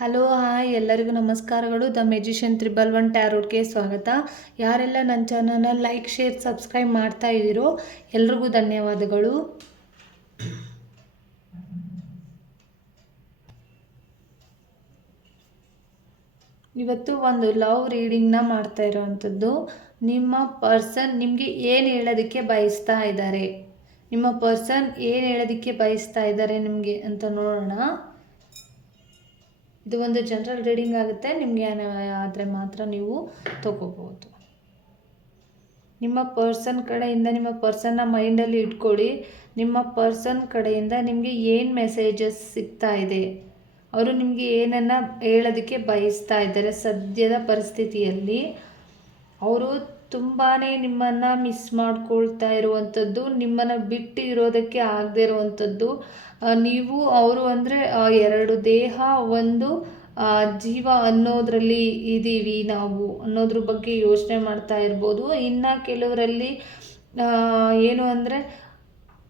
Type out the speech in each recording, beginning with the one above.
Hello, hi. ಎಲ್ಲರಿಗೂ ನಮಸ್ಕಾರಗಳು. The magician triple one ಟ್ಯಾರೋಡ್ಗೆ ಸ್ವಾಗತ. ಯಾರೆಲ್ಲ ನನ್ನ ಚಾನಲ್ನ ಲೈಕ್, ಶೇರ್, ಸಬ್ಸ್ಕ್ರೈಬ್ ಮಾಡ್ತಾ ಇದ್ದೀರೋ ಎಲ್ರಿಗೂ ಧನ್ಯವಾದಗಳು. ಇವತ್ತು ಒಂದು ಲವ್ ರೀಡಿಂಗ್ನ ಮಾಡ್ತಾ ಇರೋವಂಥದ್ದು ನಿಮ್ಮ ಪರ್ಸನ್ ನಿಮಗೆ ಏನು ಹೇಳೋದಕ್ಕೆ ಬಯಸ್ತಾ ಇದ್ದಾರೆ? ನಿಮ್ಮ ಪರ್ಸನ್ ಏನು ಹೇಳೋದಕ್ಕೆ ಬಯಸ್ತಾ ಇದ್ದಾರೆ ನಿಮಗೆ ಅಂತ ನೋಡೋಣ. ಇದು ಒಂದು ಜನರಲ್ ರೀಡಿಂಗ್ ಆಗುತ್ತೆ. ನಿಮಗೆ ಆದರೆ ಮಾತ್ರ ನೀವು ತಗೋಬೋದು ನಿಮ್ಮ ಪರ್ಸನ್ ಕಡೆಯಿಂದ, ನಿಮ್ಮ ಪರ್ಸನ್ನ ಮೈಂಡಲ್ಲಿ ಇಟ್ಕೊಳ್ಳಿ. ನಿಮ್ಮ ಪರ್ಸನ್ ಕಡೆಯಿಂದ ನಿಮಗೆ ಏನು ಮೆಸೇಜಸ್ ಸಿಗ್ತಾ ಇದೆ? ಅವರು ನಿಮಗೆ ಏನನ್ನು ಹೇಳೋದಕ್ಕೆ ಬಯಸ್ತಾ ಇದ್ದಾರೆ ಸದ್ಯದ ಪರಿಸ್ಥಿತಿಯಲ್ಲಿ. ಅವರು ತುಂಬಾ ನಿಮ್ಮನ್ನು ಮಿಸ್ ಮಾಡ್ಕೊಳ್ತಾ ಇರುವಂಥದ್ದು ನಿಮ್ಮನ್ನು ಬಿಟ್ಟು ಇರೋದಕ್ಕೆ ಆಗದೆ ಇರುವಂಥದ್ದು ನೀವು ಅವರು ಅಂದರೆ ಎರಡು ದೇಹ, ಒಂದು ಜೀವ ಅನ್ನೋದರಲ್ಲಿ ಇದ್ದೀವಿ ನಾವು. ಅನ್ನೋದ್ರ ಬಗ್ಗೆ ಯೋಚನೆ ಮಾಡ್ತಾ ಇರ್ಬೋದು. ಇನ್ನು ಕೆಲವರಲ್ಲಿ ಏನು ಅಂದರೆ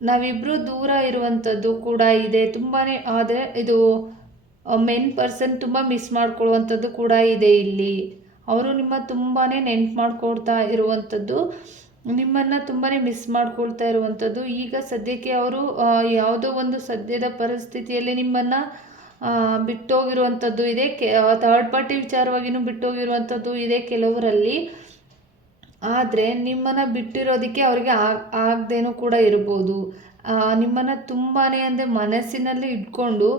ನಾವಿಬ್ಬರು ದೂರ ಇರುವಂಥದ್ದು ಕೂಡ ಇದೆ. ತುಂಬಾ ಆದರೆ ಇದು ಮೆನ್ ಪರ್ಸನ್ ತುಂಬ ಮಿಸ್ ಮಾಡ್ಕೊಳ್ಳುವಂಥದ್ದು ಕೂಡ ಇದೆ ಇಲ್ಲಿ. ಅವರು ನಿಮ್ಮ ತುಂಬಾ ನೆನ್ಪು ಮಾಡ್ಕೊಳ್ತಾ ಇರುವಂಥದ್ದು, ನಿಮ್ಮನ್ನು ತುಂಬಾ ಮಿಸ್ ಮಾಡ್ಕೊಳ್ತಾ ಇರುವಂಥದ್ದು. ಈಗ ಸದ್ಯಕ್ಕೆ ಅವರು ಯಾವುದೋ ಒಂದು ಸದ್ಯದ ಪರಿಸ್ಥಿತಿಯಲ್ಲಿ ನಿಮ್ಮನ್ನು ಬಿಟ್ಟೋಗಿರುವಂಥದ್ದು ಇದೆ. ಕೆ ಥರ್ಡ್ ಪಾರ್ಟಿ ವಿಚಾರವಾಗಿಯೂ ಬಿಟ್ಟೋಗಿರುವಂಥದ್ದು ಇದೆ ಕೆಲವರಲ್ಲಿ. ಆದರೆ ನಿಮ್ಮನ್ನು ಬಿಟ್ಟಿರೋದಕ್ಕೆ ಅವರಿಗೆ ಆಗ್ ಆಗದೇನೂ ಕೂಡ ಇರ್ಬೋದು. ನಿಮ್ಮನ್ನು ತುಂಬಾ ಅಂದರೆ ಮನಸ್ಸಿನಲ್ಲಿ ಇಟ್ಕೊಂಡು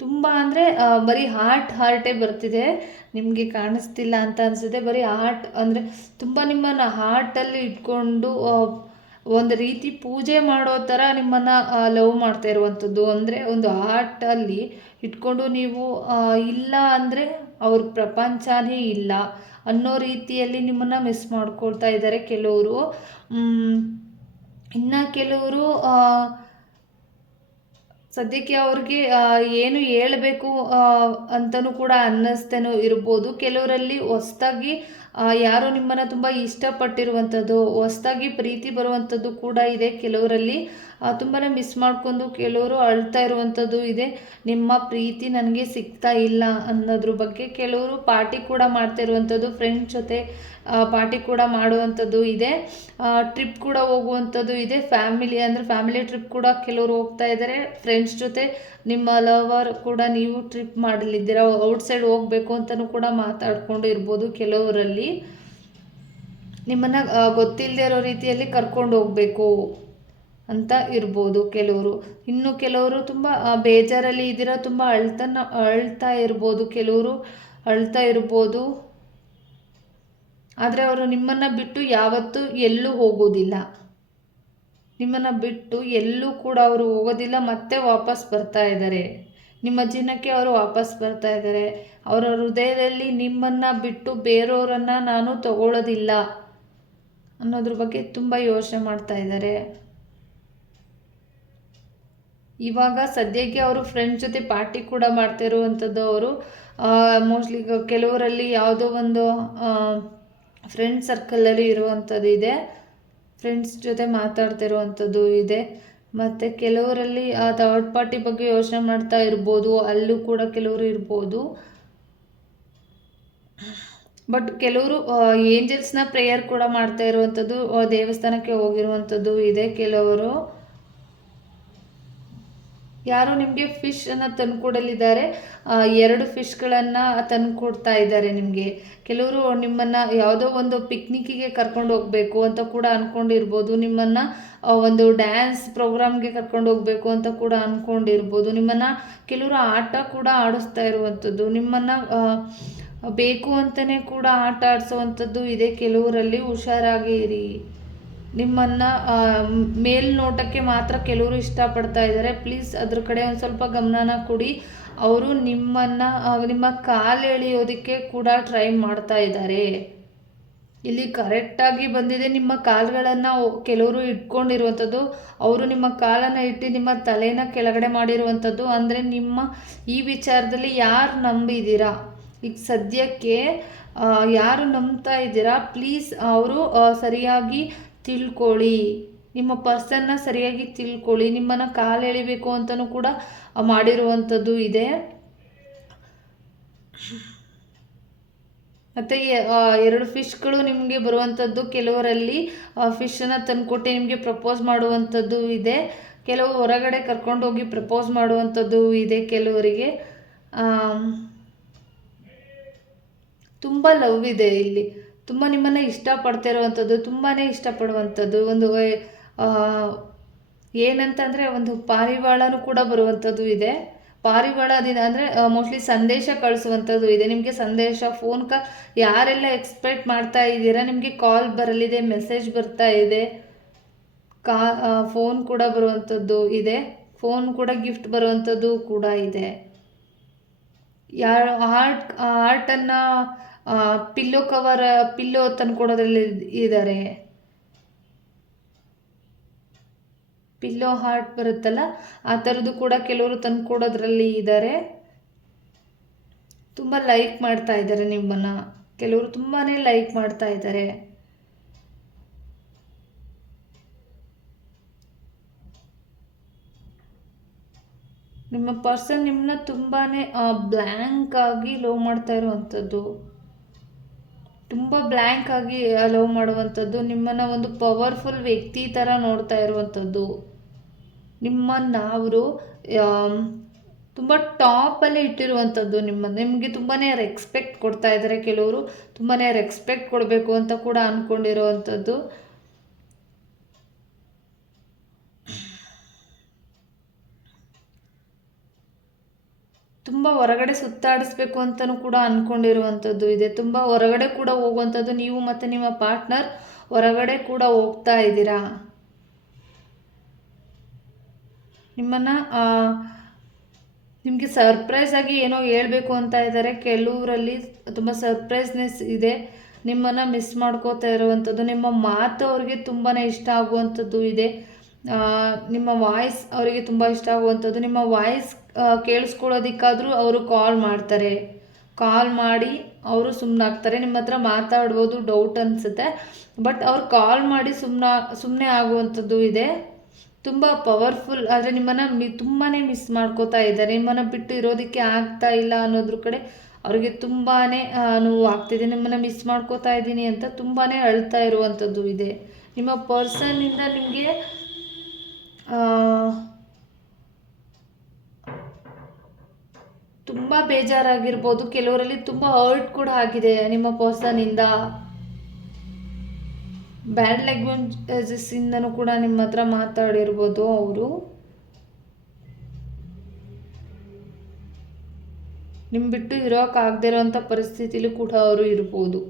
ತುಂಬ ಅಂದರೆ ಬರೀ ಹಾರ್ಟ್ ಹಾರ್ಟೇ ಬರ್ತಿದೆ. ನಿಮಗೆ ಕಾಣಿಸ್ತಿಲ್ಲ ಅಂತ ಅನಿಸುತ್ತೆ. ಬರೀ ಹಾರ್ಟ್ ಅಂದರೆ ತುಂಬ ನಿಮ್ಮನ್ನು ಹಾರ್ಟಲ್ಲಿ ಇಟ್ಕೊಂಡು ಒಂದು ರೀತಿ ಪೂಜೆ ಮಾಡೋ ಥರ ನಿಮ್ಮನ್ನು ಲವ್ ಮಾಡ್ತಾ ಇರುವಂಥದ್ದು. ಅಂದರೆ ಒಂದು ಹಾರ್ಟಲ್ಲಿ ಇಟ್ಕೊಂಡು ನೀವು ಇಲ್ಲ ಅಂದರೆ ಅವ್ರ ಪ್ರಪಂಚನೇ ಇಲ್ಲ ಅನ್ನೋ ರೀತಿಯಲ್ಲಿ ನಿಮ್ಮನ್ನು ಮಿಸ್ ಮಾಡ್ಕೊಳ್ತಾ ಇದ್ದಾರೆ ಕೆಲವರು. ಇನ್ನು ಕೆಲವರು ಸದ್ಯಕ್ಕೆ ಅವ್ರಿಗೆ ಏನು ಹೇಳಬೇಕು ಅಂತಲೂ ಕೂಡ ಅನ್ನಿಸ್ತೇನೂ ಇರ್ಬೋದು. ಕೆಲವರಲ್ಲಿ ಹೊಸ್ದಾಗಿ ಯಾರೋ ನಿಮ್ಮನ್ನು ತುಂಬ ಇಷ್ಟಪಟ್ಟಿರುವಂಥದ್ದು, ಹೊಸ್ದಾಗಿ ಪ್ರೀತಿ ಬರುವಂಥದ್ದು ಕೂಡ ಇದೆ ಕೆಲವರಲ್ಲಿ. ತುಂಬಾ ಮಿಸ್ ಮಾಡ್ಕೊಂಡು ಕೆಲವರು ಅಳ್ತಾ ಇರುವಂಥದ್ದು ಇದೆ. ನಿಮ್ಮ ಪ್ರೀತಿ ನನಗೆ ಸಿಗ್ತಾ ಇಲ್ಲ ಅನ್ನೋದ್ರ ಬಗ್ಗೆ ಕೆಲವರು ಪಾರ್ಟಿ ಕೂಡ ಮಾಡ್ತಾ ಇರುವಂಥದ್ದು ಫ್ರೆಂಡ್ಸ್ ಜೊತೆ ಪಾರ್ಟಿ ಕೂಡ ಮಾಡುವಂಥದ್ದು ಇದೆ. ಟ್ರಿಪ್ ಕೂಡ ಹೋಗುವಂಥದ್ದು ಇದೆ. ಫ್ಯಾಮಿಲಿ ಅಂದರೆ ಫ್ಯಾಮಿಲಿ ಟ್ರಿಪ್ ಕೂಡ ಕೆಲವರು ಹೋಗ್ತಾ ಇದ್ದಾರೆ. ಫ್ರೆಂಡ್ಸ್ ಜೊತೆ ನಿಮ್ಮ ಲವರ್ ಕೂಡ ನೀವು ಟ್ರಿಪ್ ಮಾಡಲಿದ್ದೀರಾ? ಔಟ್ಸೈಡ್ ಹೋಗಬೇಕು ಅಂತಲೂ ಕೂಡ ಮಾತಾಡ್ಕೊಂಡು ಇರ್ಬೋದು ಕೆಲವರಲ್ಲಿ. ನಿಮ್ಮನ್ನು ಗೊತ್ತಿಲ್ಲದೆ ಇರೋ ರೀತಿಯಲ್ಲಿ ಕರ್ಕೊಂಡು ಹೋಗಬೇಕು ಅಂತ ಇರ್ಬೋದು ಕೆಲವರು. ಇನ್ನು ಕೆಲವರು ತುಂಬ ಬೇಜಾರಲ್ಲಿ ಇದ್ದೀರಾ, ತುಂಬ ಅಳ್ತನ, ಅಳ್ತಾ ಇರ್ಬೋದು ಕೆಲವರು, ಅಳ್ತಾ ಇರ್ಬೋದು. ಆದರೆ ಅವರು ನಿಮ್ಮನ್ನು ಬಿಟ್ಟು ಯಾವತ್ತೂ ಎಲ್ಲೂ ಹೋಗೋದಿಲ್ಲ. ನಿಮ್ಮನ್ನು ಬಿಟ್ಟು ಎಲ್ಲೂ ಕೂಡ ಅವರು ಹೋಗೋದಿಲ್ಲ, ಮತ್ತೆ ವಾಪಸ್ ಬರ್ತಾ ಇದ್ದಾರೆ. ನಿಮ್ಮ ಜೀವನಕ್ಕೆ ಅವರು ವಾಪಸ್ ಬರ್ತಾ ಇದ್ದಾರೆ. ಅವರ ಹೃದಯದಲ್ಲಿ ನಿಮ್ಮನ್ನು ಬಿಟ್ಟು ಬೇರೆಯವರನ್ನು ನಾನು ತಗೊಳ್ಳೋದಿಲ್ಲ ಅನ್ನೋದ್ರ ಬಗ್ಗೆ ತುಂಬ ಯೋಚನೆ ಮಾಡ್ತಾ ಇದ್ದಾರೆ. ಇವಾಗ ಸದ್ಯಕ್ಕೆ ಅವರು ಫ್ರೆಂಡ್ಸ್ ಜೊತೆ ಪಾರ್ಟಿ ಕೂಡ ಮಾಡ್ತಾ ಇರುವಂಥದ್ದು ಅವರು ಮೋಸ್ಟ್ಲಿ ಕೆಲವರಲ್ಲಿ ಯಾವುದೋ ಒಂದು ಫ್ರೆಂಡ್ ಸರ್ಕಲಲ್ಲಿ ಇರುವಂಥದ್ದು ಇದೆ. ಫ್ರೆಂಡ್ಸ್ ಜೊತೆ ಮಾತಾಡ್ತಿರುವಂಥದ್ದು ಇದೆ. ಮತ್ತು ಕೆಲವರಲ್ಲಿ ಆ ಥರ್ಡ್ ಪಾರ್ಟಿ ಬಗ್ಗೆ ಯೋಚನೆ ಮಾಡ್ತಾ ಇರ್ಬೋದು, ಅಲ್ಲೂ ಕೂಡ ಕೆಲವರು ಇರ್ಬೋದು. ಬಟ್ ಕೆಲವರು ಏಂಜಲ್ಸ್ನ ಪ್ರೇಯರ್ ಕೂಡ ಮಾಡ್ತಾ ಇರುವಂಥದ್ದು ದೇವಸ್ಥಾನಕ್ಕೆ ಹೋಗಿರುವಂಥದ್ದು ಇದೆ ಕೆಲವರು. ಯಾರೋ ನಿಮಗೆ ಫಿಶನ್ನು ತಂದುಕೊಡಲಿದ್ದಾರೆ. ಎರಡು ಫಿಶ್ಗಳನ್ನು ತಂದುಕೊಡ್ತಾ ಇದ್ದಾರೆ ನಿಮಗೆ. ಕೆಲವರು ನಿಮ್ಮನ್ನು ಯಾವುದೋ ಒಂದು ಪಿಕ್ನಿಕ್ಕಿಗೆ ಕರ್ಕೊಂಡು ಹೋಗಬೇಕು ಅಂತ ಕೂಡ ಅಂದ್ಕೊಂಡಿರ್ಬೋದು ನಿಮ್ಮನ್ನು ಒಂದು ಡ್ಯಾನ್ಸ್ ಪ್ರೋಗ್ರಾಮ್ಗೆ ಕರ್ಕೊಂಡು ಹೋಗಬೇಕು ಅಂತ ಕೂಡ ಅಂದ್ಕೊಂಡಿರ್ಬೋದು ನಿಮ್ಮನ್ನು ಕೆಲವರು ಆಟ ಕೂಡ ಆಡಿಸ್ತಾ ಇರುವಂಥದ್ದು. ನಿಮ್ಮನ್ನು ಬೇಕು ಅಂತಲೇ ಕೂಡ ಆಟ ಆಡಿಸೋವಂಥದ್ದು ಇದೆ. ಕೆಲವರಲ್ಲಿ ಹುಷಾರಾಗಿ ಇರಿ ನಿಮ್ಮನ್ನು ಮೇಲ್ನೋಟಕ್ಕೆ ಮಾತ್ರ ಕೆಲವರು ಇಷ್ಟಪಡ್ತಾ ಇದ್ದಾರೆ. ಪ್ಲೀಸ್ ಅದ್ರ ಕಡೆ ಒಂದು ಸ್ವಲ್ಪ ಗಮನನ ಕೊಡಿ. ಅವರು ನಿಮ್ಮನ್ನು ನಿಮ್ಮ ಕಾಲು ಎಳೆಯೋದಕ್ಕೆ ಕೂಡ ಟ್ರೈ ಮಾಡ್ತಾ ಇದ್ದಾರೆ. ಇಲ್ಲಿ ಕರೆಕ್ಟಾಗಿ ಬಂದಿದೆ. ನಿಮ್ಮ ಕಾಲುಗಳನ್ನು ಕೆಲವರು ಇಟ್ಕೊಂಡಿರುವಂಥದ್ದು, ಅವರು ನಿಮ್ಮ ಕಾಲನ್ನು ಇಟ್ಟು ನಿಮ್ಮ ತಲೆನ ಕೆಳಗಡೆ ಮಾಡಿರುವಂಥದ್ದು. ಅಂದರೆ ನಿಮ್ಮ, ಈ ವಿಚಾರದಲ್ಲಿ ಯಾರು ನಂಬಿದ್ದೀರಾ ಈಗ ಸದ್ಯಕ್ಕೆ ಯಾರು ನಂಬ್ತಾ ಇದ್ದೀರಾ? ಪ್ಲೀಸ್, ಅವರು ಸರಿಯಾಗಿ ತಿಳ್ಕೊಳ್ಳಿ. ನಿಮ್ಮ ಪರ್ಸನ್ನ ಸರಿಯಾಗಿ ತಿಳ್ಕೊಳ್ಳಿ. ನಿಮ್ಮನ್ನು ಕಾಲು ಎಳಿಬೇಕು ಅಂತಲೂ ಕೂಡ ಮಾಡಿರುವಂಥದ್ದು ಇದೆ. ಮತ್ತು ಎರಡು ಫಿಶ್ಗಳು ನಿಮಗೆ ಬರುವಂಥದ್ದು ಕೆಲವರಲ್ಲಿ ಫಿಶನ್ನು ತಂದುಕೊಟ್ಟು ನಿಮಗೆ ಪ್ರಪೋಸ್ ಮಾಡುವಂಥದ್ದು ಇದೆ. ಕೆಲವು ಹೊರಗಡೆ ಕರ್ಕೊಂಡೋಗಿ ಪ್ರಪೋಸ್ ಮಾಡುವಂಥದ್ದು ಇದೆ ಕೆಲವರಿಗೆ. ತುಂಬ ಲವ್ ಇದೆ ಇಲ್ಲಿ. ತುಂಬ ನಿಮ್ಮನ್ನು ಇಷ್ಟಪಡ್ತಾ ಇರುವಂಥದ್ದು ತುಂಬಾ ಇಷ್ಟಪಡುವಂಥದ್ದು, ಒಂದು ಏನಂತಂದರೆ ಒಂದು ಪಾರಿವಾಳನೂ ಕೂಡ ಬರುವಂಥದ್ದು ಇದೆ. ಪಾರಿವಾಳ ದಿನ ಅಂದರೆ ಮೋಸ್ಟ್ಲಿ ಸಂದೇಶ ಕಳಿಸುವಂಥದ್ದು ಇದೆ. ನಿಮಗೆ ಸಂದೇಶ ಫೋನ್ ಕಾ ಯಾರೆಲ್ಲ ಎಕ್ಸ್ಪೆಕ್ಟ್ ಮಾಡ್ತಾ ಇದ್ದೀರಾ, ನಿಮಗೆ ಕಾಲ್ ಬರಲಿದೆ ಮೆಸೇಜ್ ಬರ್ತಾ ಇದೆ, ಕಾ ಫೋನ್ ಕೂಡ ಬರುವಂಥದ್ದು ಇದೆ. ಫೋನ್ ಕೂಡ ಗಿಫ್ಟ್ ಬರುವಂಥದ್ದು ಕೂಡ ಇದೆ. ಯಾರು ಆರ್ಟ್ ಆರ್ಟನ್ನು ಪಿಲ್ಲೋ ಕವರ್ ಪಿಲ್ಲೋ ತಂದ್ಕೊಡೋದ್ರಲ್ಲಿ ಇದ್ದಾರೆ. ಪಿಲ್ಲೋ ಹಾರ್ಟ್ ಬರುತ್ತಲ್ಲ, ಆ ಥರದ್ದು ಕೂಡ ಕೆಲವರು ತಂದ್ಕೊಡೋದ್ರಲ್ಲಿ ಇದ್ದಾರೆ. ತುಂಬ ಲೈಕ್ ಮಾಡ್ತಾ ಇದ್ದಾರೆ ನಿಮ್ಮನ್ನು. ಕೆಲವರು ತುಂಬಾ ಲೈಕ್ ಮಾಡ್ತಾ ಇದ್ದಾರೆ. ನಿಮ್ಮ ಪರ್ಸನ್ ನಿಮ್ಮನ್ನ ತುಂಬಾ ಬ್ಲ್ಯಾಂಕ್ ಆಗಿ ಲವ್ ಮಾಡ್ತಾ ಇರುವಂಥದ್ದು. ತುಂಬ ಬ್ಲ್ಯಾಂಕ್ ಆಗಿ ಲವ್ ಮಾಡುವಂಥದ್ದು, ನಿಮ್ಮನ್ನು ಒಂದು ಪವರ್ಫುಲ್ ವ್ಯಕ್ತಿ ಥರ ನೋಡ್ತಾ ಇರುವಂಥದ್ದು. ನಿಮ್ಮನ್ನು ಅವರು ತುಂಬ ಟಾಪಲ್ಲಿ ಇಟ್ಟಿರುವಂಥದ್ದು ನಿಮ್ಮ ನಿಮಗೆ ತುಂಬಾ ರೆಸ್ಪೆಕ್ಟ್ ಕೊಡ್ತಾ ಇದ್ದಾರೆ ಕೆಲವರು ತುಂಬಾ ರೆಸ್ಪೆಕ್ಟ್ ಕೊಡಬೇಕು ಅಂತ ಕೂಡ ಅಂದ್ಕೊಂಡಿರುವಂಥದ್ದು ತುಂಬ ಹೊರಗಡೆ ಸುತ್ತಾಡಿಸ್ಬೇಕು ಅಂತಲೂ ಕೂಡ ಅಂದ್ಕೊಂಡಿರುವಂಥದ್ದು ಇದೆ. ತುಂಬ ಹೊರಗಡೆ ಕೂಡ ಹೋಗುವಂಥದ್ದು ನೀವು ಮತ್ತು ನಿಮ್ಮ ಪಾರ್ಟ್ನರ್ ಹೊರಗಡೆ ಕೂಡ ಹೋಗ್ತಾ ಇದ್ದೀರಾ? ನಿಮ್ಮನ್ನು ನಿಮಗೆ ಸರ್ಪ್ರೈಸ್ ಆಗಿ ಏನೋ ಹೇಳಬೇಕು ಅಂತ ಇದ್ದಾರೆ. ಕೆಲವರಲ್ಲಿ ತುಂಬ ಸರ್ಪ್ರೈಸ್ನೆಸ್ ಇದೆ. ನಿಮ್ಮನ್ನು ಮಿಸ್ ಮಾಡ್ಕೋತಾ ಇರುವಂಥದ್ದು, ನಿಮ್ಮ ಮಾತು ಅವ್ರಿಗೆ ತುಂಬಾ ಇಷ್ಟ ಆಗುವಂಥದ್ದು ಇದೆ. ನಿಮ್ಮ ವಾಯ್ಸ್ ಅವರಿಗೆ ತುಂಬ ಇಷ್ಟ ಆಗುವಂಥದ್ದು, ನಿಮ್ಮ ವಾಯ್ಸ್ ಕೇಳಿಸ್ಕೊಳ್ಳೋದಕ್ಕಾದರೂ ಅವರು ಕಾಲ್ ಮಾಡ್ತಾರೆ. ಕಾಲ್ ಮಾಡಿ ಅವರು ಸುಮ್ಮನಾಗ್ತಾರೆ ನಿಮ್ಮ ಹತ್ರ ಮಾತಾಡ್ಬೋದು ಡೌಟ್ ಅನಿಸುತ್ತೆ. ಬಟ್ ಅವ್ರು ಕಾಲ್ ಮಾಡಿ ಸುಮ್ಮನ ಸುಮ್ಮನೆ ಆಗುವಂಥದ್ದು ಇದೆ. ತುಂಬ ಪವರ್ಫುಲ್ ಆದರೆ ನಿಮ್ಮನ್ನು ಮಿ ತುಂಬಾ ಮಿಸ್ ಮಾಡ್ಕೋತಾ ಇದ್ದಾರೆ. ನಿಮ್ಮನ್ನು ಬಿಟ್ಟು ಇರೋದಕ್ಕೆ ಆಗ್ತಾ ಇಲ್ಲ ಅನ್ನೋದ್ರ ಕಡೆ ಅವ್ರಿಗೆ ತುಂಬಾ ನೋವು ಆಗ್ತಿದೆ. ನಿಮ್ಮನ್ನು ಮಿಸ್ ಮಾಡ್ಕೋತಾ ಇದ್ದೀನಿ ಅಂತ ತುಂಬಾ ಅಳ್ತಾ ಇರುವಂಥದ್ದು ಇದೆ. ನಿಮ್ಮ ಪರ್ಸನ್ನಿಂದ ನಿಮಗೆ ತುಂಬ ಬೇಜಾರಾಗಿರ್ಬೋದು. ಕೆಲವರಲ್ಲಿ ತುಂಬ ಹರ್ಟ್ ಕೂಡ ಆಗಿದೆ ನಿಮ್ಮ ಪರ್ಸನಿಂದ ಬ್ಯಾಡ್ ಲ್ಯಾಂಗ್ವೇಜಸ್ಸಿಂದನೂ ಕೂಡ ನಿಮ್ಮ ಹತ್ರ ಮಾತಾಡಿರ್ಬೋದು ಅವರು. ನಿಮ್ಮ ಬಿಟ್ಟು ಇರೋಕ್ಕಾಗದೇ ಇರೋವಂಥ ಪರಿಸ್ಥಿತಿಲಿ ಕೂಡ ಅವರು ಇರ್ಬೋದು.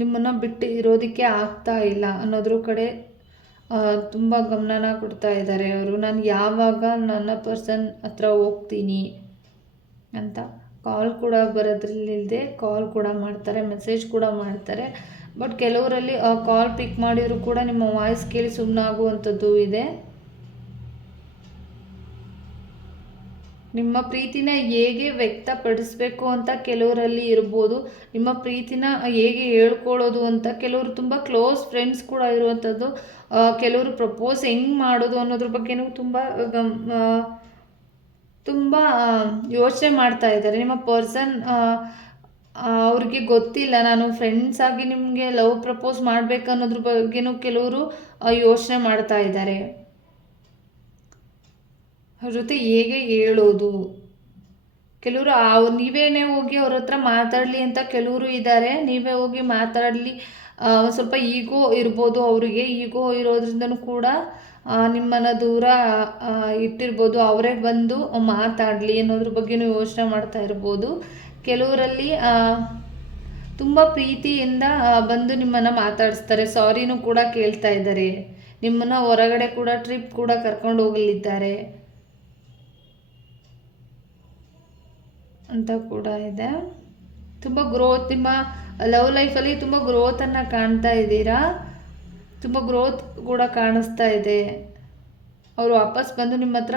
ನಿಮ್ಮನ್ನು ಬಿಟ್ಟು ಇರೋದಕ್ಕೆ ಆಗ್ತಾ ಇಲ್ಲ ಅನ್ನೋದ್ರ ಕಡೆ ತುಂಬ ಗಮನನ ಕೊಡ್ತಾ ಇದ್ದಾರೆ ಅವರು. ನಾನು ಯಾವಾಗ ನನ್ನ ಪರ್ಸನ್ ಹತ್ರ ಹೋಗ್ತೀನಿ? ಅಂತ. ಕಾಲ್ ಕೂಡ ಬರೋದ್ರಲ್ಲಿದೆ ಕಾಲ್ ಕೂಡ ಮಾಡ್ತಾರೆ ಮೆಸೇಜ್ ಕೂಡ ಮಾಡ್ತಾರೆ. ಬಟ್ ಕೆಲವರಲ್ಲಿ ಕಾಲ್ ಪಿಕ್ ಮಾಡಿದರೂ ಕೂಡ ನಿಮ್ಮ ವಾಯ್ಸ್ ಕೇಳಿ ಸುಮ್ಮನಾಗುವಂಥದ್ದು ಇದೆ. ನಿಮ್ಮ ಪ್ರೀತಿನ ಹೇಗೆ ವ್ಯಕ್ತಪಡಿಸ್ಬೇಕು ಅಂತ ಕೆಲವರಲ್ಲಿ ಇರ್ಬೋದು. ನಿಮ್ಮ ಪ್ರೀತಿನ ಹೇಗೆ ಹೇಳ್ಕೊಳ್ಳೋದು ಅಂತ ಕೆಲವರು ತುಂಬ ಕ್ಲೋಸ್ ಫ್ರೆಂಡ್ಸ್ ಕೂಡ ಇರುವಂಥದ್ದು. ಕೆಲವರು ಪ್ರಪೋಸ್ ಹೆಂಗೆ ಮಾಡೋದು ಅನ್ನೋದ್ರ ಬಗ್ಗೆನೂ ತುಂಬ ಆ, ತುಂಬ ಯೋಚನೆ ಮಾಡ್ತಾ ಇದ್ದಾರೆ. ನಿಮ್ಮ ಪರ್ಸನ್ ಅವ್ರಿಗೆ ಗೊತ್ತಿಲ್ಲ. ನಾನು ಫ್ರೆಂಡ್ಸ್ ಆಗಿ ನಿಮಗೆ ಲವ್ ಪ್ರಪೋಸ್ ಮಾಡಬೇಕು ಅನ್ನೋದ್ರ ಬಗ್ಗೆನೂ ಕೆಲವರು ಯೋಚನೆ ಮಾಡ್ತಾ ಇದ್ದಾರೆ. ಅವ್ರ ಜೊತೆ ಹೇಗೆ ಹೇಳೋದು? ಕೆಲವರು ಅವ್ ನೀವೇನೇ ಹೋಗಿ ಅವ್ರ ಹತ್ರ ಮಾತಾಡಲಿ ಅಂತ ಕೆಲವರು ಇದ್ದಾರೆ. ನೀವೇ ಹೋಗಿ ಮಾತಾಡಲಿ. ಸ್ವಲ್ಪ ಈಗೋ ಇರ್ಬೋದು ಅವರಿಗೆ. ಈಗೋ ಇರೋದ್ರಿಂದನೂ ಕೂಡ ನಿಮ್ಮನ್ನು ದೂರ ಇಟ್ಟಿರ್ಬೋದು, ಅವರೇ ಬಂದು ಮಾತಾಡಲಿ ಅನ್ನೋದ್ರ ಬಗ್ಗೆನೂ ಯೋಚನೆ ಮಾಡ್ತಾ ಇರ್ಬೋದು. ಕೆಲವರಲ್ಲಿ ತುಂಬ ಪ್ರೀತಿಯಿಂದ ಬಂದು ನಿಮ್ಮನ್ನು ಮಾತಾಡಿಸ್ತಾರೆ. ಸಾರಿನೂ ಕೂಡ ಕೇಳ್ತಾ ಇದ್ದಾರೆ. ನಿಮ್ಮನ್ನು ಹೊರಗಡೆ ಕೂಡ, ಟ್ರಿಪ್ ಕೂಡ ಕರ್ಕೊಂಡು ಹೋಗಲಿದ್ದಾರೆ. ಅಂತ ಕೂಡ ಇದೆ. ತುಂಬ ಗ್ರೋತ್ ನಿಮ್ಮ, ಲವ್ ಲೈಫಲ್ಲಿ ತುಂಬ ಗ್ರೋತನ್ನು ಕಾಣ್ತಾ ಇದ್ದೀರಾ? ತುಂಬ ಗ್ರೋತ್ ಕೂಡ ಕಾಣಿಸ್ತಾ ಇದೆ. ಅವರು ವಾಪಸ್ ಬಂದು ನಿಮ್ಮ ಹತ್ರ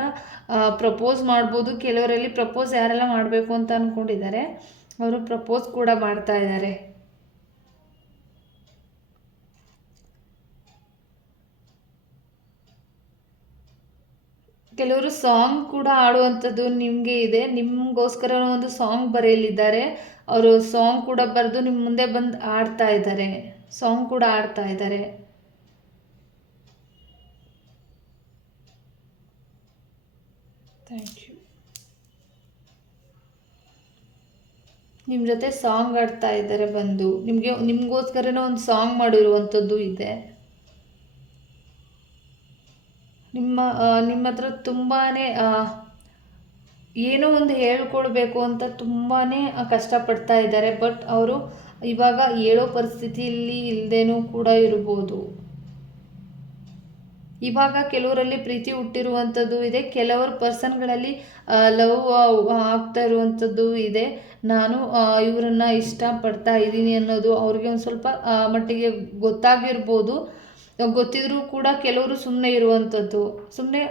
ಪ್ರಪೋಸ್ ಮಾಡ್ಬೋದು. ಕೆಲವರಲ್ಲಿ ಪ್ರಪೋಸ್ ಯಾರೆಲ್ಲ ಮಾಡಬೇಕು ಅಂತ ಅಂದ್ಕೊಂಡಿದ್ದಾರೆ ಅವರು ಪ್ರಪೋಸ್ ಕೂಡ ಮಾಡ್ತಾ ಇದ್ದಾರೆ. ಕೆಲವರು ಸಾಂಗ್ ಕೂಡ ಆಡುವಂಥದ್ದು ನಿಮಗೆ ಇದೆ. ನಿಮಗೋಸ್ಕರ ಒಂದು ಸಾಂಗ್ ಬರೆಯಲಿದ್ದಾರೆ. ಅವರು ಸಾಂಗ್ ಕೂಡ ಬರೆದು ನಿಮ್ಮ ಮುಂದೆ ಬಂದು ಆಡ್ತಾ ಇದ್ದಾರೆ. ಸಾಂಗ್ ಕೂಡ ಆಡ್ತಾ ಇದ್ದಾರೆ. ಥ್ಯಾಂಕ್ ಯು ನಿಮ್ಮ ಜೊತೆ ಸಾಂಗ್ ಆಡ್ತಾ ಇದ್ದಾರೆ ಬಂದು. ನಿಮಗೆ, ನಿಮಗೋಸ್ಕರನೇ ಒಂದು ಸಾಂಗ್ ಮಾಡಿರುವಂಥದ್ದು ಇದೆ. ನಿಮ್ಮ ನಿಮ್ಮ ಹತ್ರ ತುಂಬಾ ಏನೋ ಒಂದು ಹೇಳ್ಕೊಳ್ಬೇಕು ಅಂತ ತುಂಬಾ ಕಷ್ಟಪಡ್ತಾ ಇದ್ದಾರೆ. ಬಟ್ ಅವರು ಇವಾಗ ಹೇಳೋ ಪರಿಸ್ಥಿತಿಯಲ್ಲಿ ಇಲ್ಲದೇನೂ ಕೂಡ ಇರ್ಬೋದು. ಇವಾಗ ಕೆಲವರಲ್ಲಿ ಪ್ರೀತಿ ಹುಟ್ಟಿರುವಂಥದ್ದು ಇದೆ, ಕೆಲವರು ಪರ್ಸನ್ಗಳಲ್ಲಿ ಲವ್ ಆಗ್ತಾ ಇರುವಂಥದ್ದು ಇದೆ. ನಾನು ಇವರನ್ನ ಇಷ್ಟಪಡ್ತಾ ಇದ್ದೀನಿ ಅನ್ನೋದು ಅವ್ರಿಗೆ ಒಂದು ಸ್ವಲ್ಪ ಮಟ್ಟಿಗೆ ಗೊತ್ತಾಗಿರ್ಬೋದು. ಗೊತ್ತಿದ್ರೂ ಕೂಡ ಕೆಲವರು ಸುಮ್ಮನೆ ಇರುವಂಥದ್ದು. ಸುಮ್ಮನೆ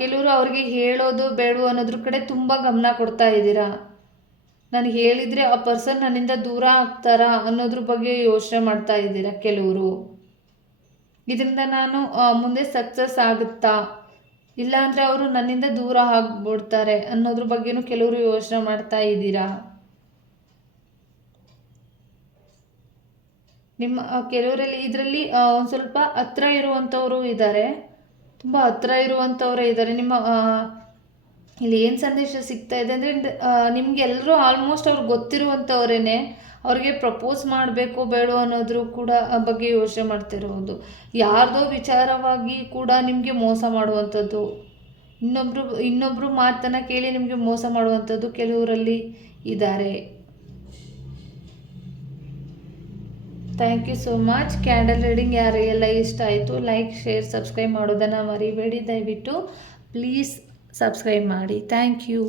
ಕೆಲವರು ಅವ್ರಿಗೆ ಹೇಳೋದು ಬೇಡ ಅನ್ನೋದ್ರ ಕಡೆ ತುಂಬ ಗಮನ ಕೊಡ್ತಾ ಇದ್ದೀರಾ? ನಾನು ಹೇಳಿದರೆ ಆ ಪರ್ಸನ್ ನನ್ನಿಂದ ದೂರ ಆಗ್ತಾರಾ ಅನ್ನೋದ್ರ ಬಗ್ಗೆ ಯೋಚನೆ ಮಾಡ್ತಾ ಇದ್ದೀರಾ ಕೆಲವರು? ಇದರಿಂದ ನಾನು ಮುಂದೆ ಸಕ್ಸಸ್ ಆಗುತ್ತಾ? ಇಲ್ಲಾಂದರೆ ಅವರು ನನ್ನಿಂದ ದೂರ ಆಗ್ಬಿಡ್ತಾರೆ ಅನ್ನೋದ್ರ ಬಗ್ಗೆನೂ ಕೆಲವರು ಯೋಚನೆ ಮಾಡ್ತಾ ಇದ್ದೀರಾ? ನಿಮ್ಮ ಕೆಲವರಲ್ಲಿ ಇದರಲ್ಲಿ ಒಂದು ಸ್ವಲ್ಪ ಹತ್ರ ಇರುವಂಥವರು ಇದ್ದಾರೆ. ತುಂಬ ಹತ್ರ ಇರುವಂಥವರೇ ಇದ್ದಾರೆ. ನಿಮ್ಮ ಇಲ್ಲಿ ಏನು ಸಂದೇಶ ಸಿಗ್ತಾ ಇದೆ ಅಂದರೆ ನಿಮ್ಗೆ ಎಲ್ಲರೂ ಆಲ್ಮೋಸ್ಟ್ ಅವ್ರು ಗೊತ್ತಿರುವಂಥವ್ರೇನೆ. ಅವ್ರಿಗೆ ಪ್ರಪೋಸ್ ಮಾಡಬೇಕು ಬೇಡ ಅನ್ನೋದ್ರ ಕೂಡ ಬಗ್ಗೆ ಯೋಚನೆ ಮಾಡ್ತಿರೋದು. ಯಾರ್ದೋ ವಿಚಾರವಾಗಿ ಕೂಡ ನಿಮಗೆ ಮೋಸ ಮಾಡುವಂಥದ್ದು. ಇನ್ನೊಬ್ಬರು ಇನ್ನೊಬ್ಬರು ಮಾತನ್ನು ಕೇಳಿ ನಿಮಗೆ ಮೋಸ ಮಾಡುವಂಥದ್ದು ಕೆಲವರಲ್ಲಿ ಇದ್ದಾರೆ thank you so much candle reading ಯಾರಿಗೆಲ್ಲ ಇಷ್ಟ ಆಯಿತು ಲೈಕ್ ಶೇರ್ ಸಬ್ಸ್ಕ್ರೈಬ್ ಮಾಡೋದನ್ನು ಮರಿಬೇಡಿ. ದಯವಿಟ್ಟು ಪ್ಲೀಸ್ ಸಬ್ಸ್ಕ್ರೈಬ್ ಮಾಡಿ. Thank you